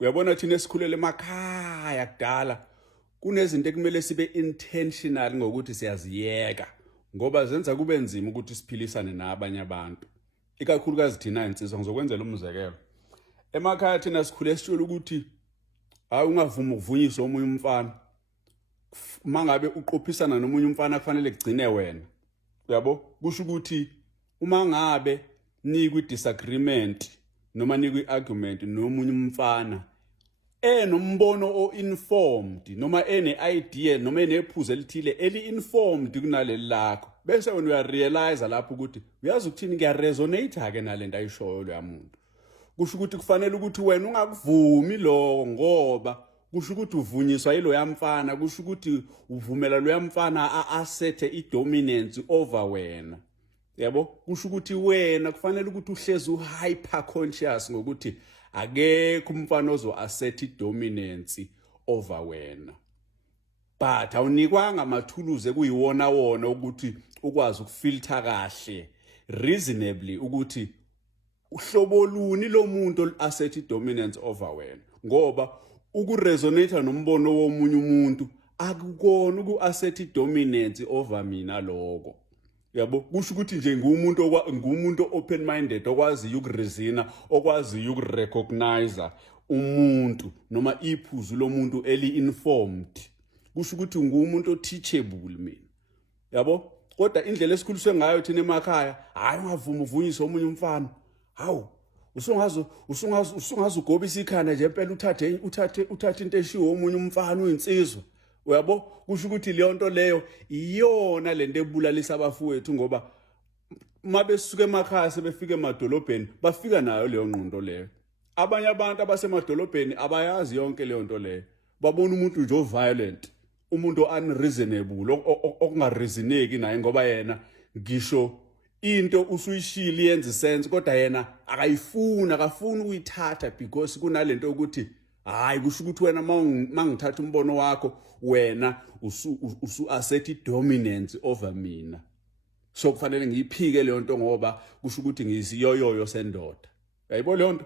Uyabona thina esikhulele emakhaya kudala kunezinto ekumele sibe intentional ngokuthi siyaziyeka ngoba zenza kube nzima ukuthi siphilisane nabanye abantu. Ikakhulukazi thina insizwa ngizokwenzela umzekelo. Emakhaya thina sikhule sitshela ukuthi hayi ungavuma ukuvunyiswa omunye umfana. Mangabe uqophisana nomunye umfana kufanele kugcine wena. Uyabo? Kusho ukuthi uma ngabe nikwi disagreement noma nikwi argument nomunye umfana nombono o-informed noma ene-idea noma enephuzu elithile eli-informed kunaleli lakho bese wena uyarealize lapho ukuthi uyazi ukuthini kuyaresonate-ke nalento ayishoyo loya muntu. Kusho ukuthi kufanele ukuthi wena ungakuvumi lokho ngoba kusho ukuthi uvunyiswa yiloya mfana, kusho ukuthi uvumela loya mfana a-assethe i-dominance over wena. Yabo? Kusho ukuthi wena kufanele ukuthi uhlezi u-hyper conscious ngokuthi akekho umfana ozo-assert i-dominance over wena. But awunikwanga amathuluzi ekuyiwona wona ukuthi ukwazi ukufilter kahle reasonably ukuthi uhlobo luni lo muntu ol-assert i-dominance over wena. Ngoba ukuresonate nombono womunye umuntu akukona uku-assert i-dominance over mina lokho. Yabo? Kusho ukuthi nje ngumuntu open minded okwaziyo ukureasona, okwaziyo ukurecognize umuntu noma iphuzu lomuntu eli-informed. Kusho ukuthi ngumuntu teachable mina. Yabo? Kodwa indlela esikhuliswe ngayo thina emakhaya, hayi ungavuma uvunyiswa omunye umfana. Hawu, usungaze ugobisa ikhanda nje impela uthathe into eshiwo omunye umfana uyinsizwa. Uyabo? Kusho ukuthi leyo nto leyo iyona lento ebulalisa abafowethu ngoba mabe suke emakhaya sebefika emadolobheni bafika nayo leyo ngqondo leyo. Abanye abantu abasemadolobheni abayazi yonke leyo nto leyo. Babona umuntu nje violent, umuntu unreasonable, okungareasoneki naye ngoba yena ngisho into usuyishili yenza sense kodwa yena akafuni ukuyithatha because kunalento ukuthi hayi kusho ukuthi wena mangithatha umbono wakho wena usu-assert i-dominance over mina. So kufanele ngiyiphike leyo nto ngoba kusho ukuthi ngiyisiyoyoyo sendoda. Yayibona leyo nto?